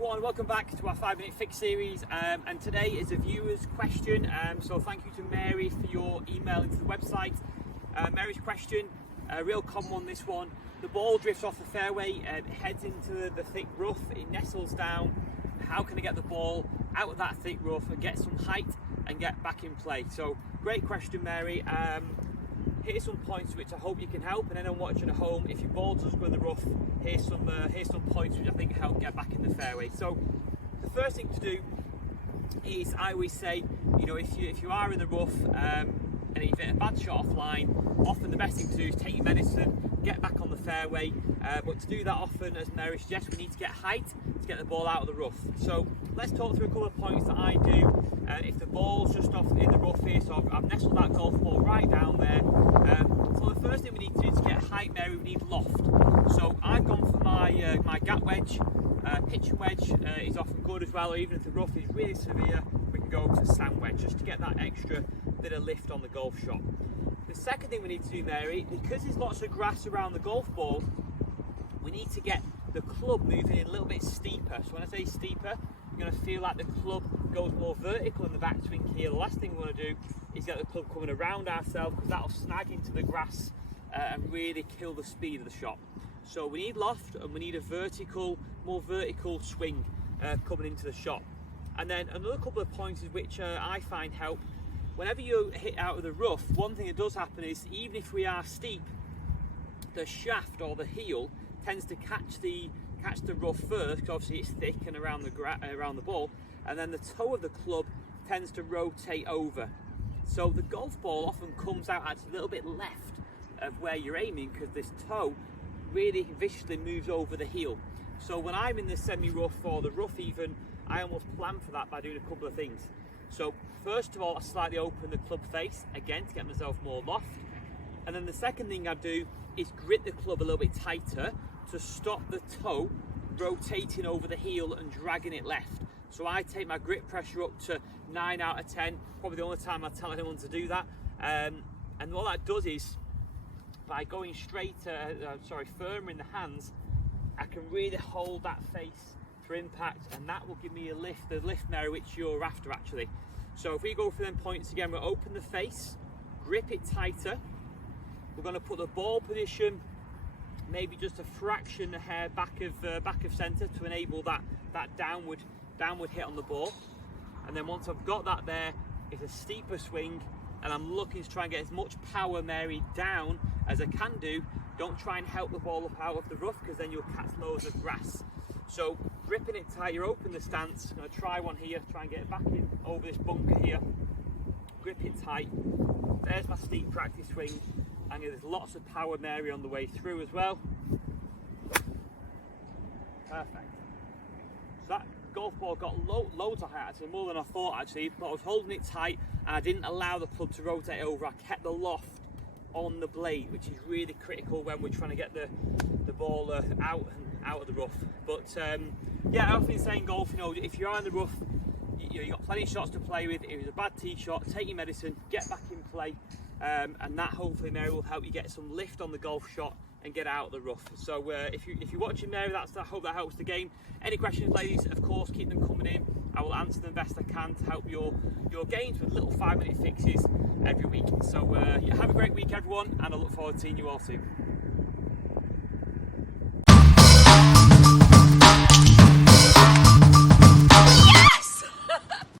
everyone, welcome back to our 5-minute fix series, and today is a viewer's question, so thank you to Mary for your email into the website. Mary's question, a real common one, this one: the ball drifts off the fairway and heads into the thick rough, it nestles down. How can I get the ball out of that thick rough and get some height and get back in play? So great question, Mary. Here's some points which I hope you can help, and anyone watching at home, if your ball does go in the rough, here's some points which I think help get back in the fairway. So the first thing to do is, I always say, you know, if you are in the rough and you hit a bad shot offline, often the best thing to do is take your medicine, get back on the fairway. But to do that, often, as Mary suggests, we need to get height to get the ball out of the rough. So let's talk through a couple of points that I do. If the ball's just off in the rough here, so I've nestled that golf ball right down there. So the first thing we need to do to get height, Mary, we need loft. So I've gone for my gap wedge. Pitching wedge is often good as well, or even if the rough is really severe, we can go to sand wedge just to get that extra bit of lift on the golf shot. The second thing we need to do, Mary, because there's lots of grass around the golf ball, we need to get the club moving in a little bit steeper. So when I say steeper, you're going to feel like the club goes more vertical in the backswing here. The last thing we want to do is get the club coming around ourselves, because that'll snag into the grass and really kill the speed of the shot. So we need loft, and we need a more vertical swing coming into the shot. And then another couple of pointers which I find help. Whenever you hit out of the rough, one thing that does happen is, even if we are steep, the shaft or the heel tends to catch the rough first, because obviously it's thick and around the ball, and then the toe of the club tends to rotate over. So the golf ball often comes out at a little bit left of where you're aiming, because this toe really viciously moves over the heel. So when I'm in the semi-rough or the rough even, I almost plan for that by doing a couple of things. So first of all, I slightly open the club face, again to get myself more loft. And then the second thing I do is grip the club a little bit tighter to stop the toe rotating over the heel and dragging it left. So I take my grip pressure up to 9 out of 10, probably the only time I tell anyone to do that. And what that does is, by going firmer in the hands, I can really hold that face for impact, and that will give me the lift, Mary, which you're after actually. So if we go for them points again, we'll open the face, grip it tighter. We're going to put the ball position maybe just a fraction a hair back of centre to enable that downward hit on the ball. And then once I've got that there, it's a steeper swing, and I'm looking to try and get as much power, Mary, down as I can do. Don't try and help the ball up out of the rough, because then you'll catch loads of grass. So gripping it tight, you open the stance. I'm going to try one here, try and get it back in over this bunker here. Grip it tight. There's my steep practice swing, and there's lots of power, Mary, on the way through as well. Perfect. So that golf ball got loads of height, actually, more than I thought actually, but I was holding it tight and I didn't allow the club to rotate over. I kept the loft on the blade, which is really critical when we're trying to get the ball out of the rough. But yeah, I often say in golf, you know, if you're in the rough, you've got plenty of shots to play with. If it was a bad tee shot, take your medicine, get back in play, and that hopefully, Mary, will help you get some lift on the golf shot and get out of the rough. So if you're watching, Mary, I hope that helps the game. Any questions, ladies, of course, keep them coming in. I will answer them best I can to help your games with little 5-minute fixes every week. So yeah, have a great week, everyone, and I look forward to seeing you all soon.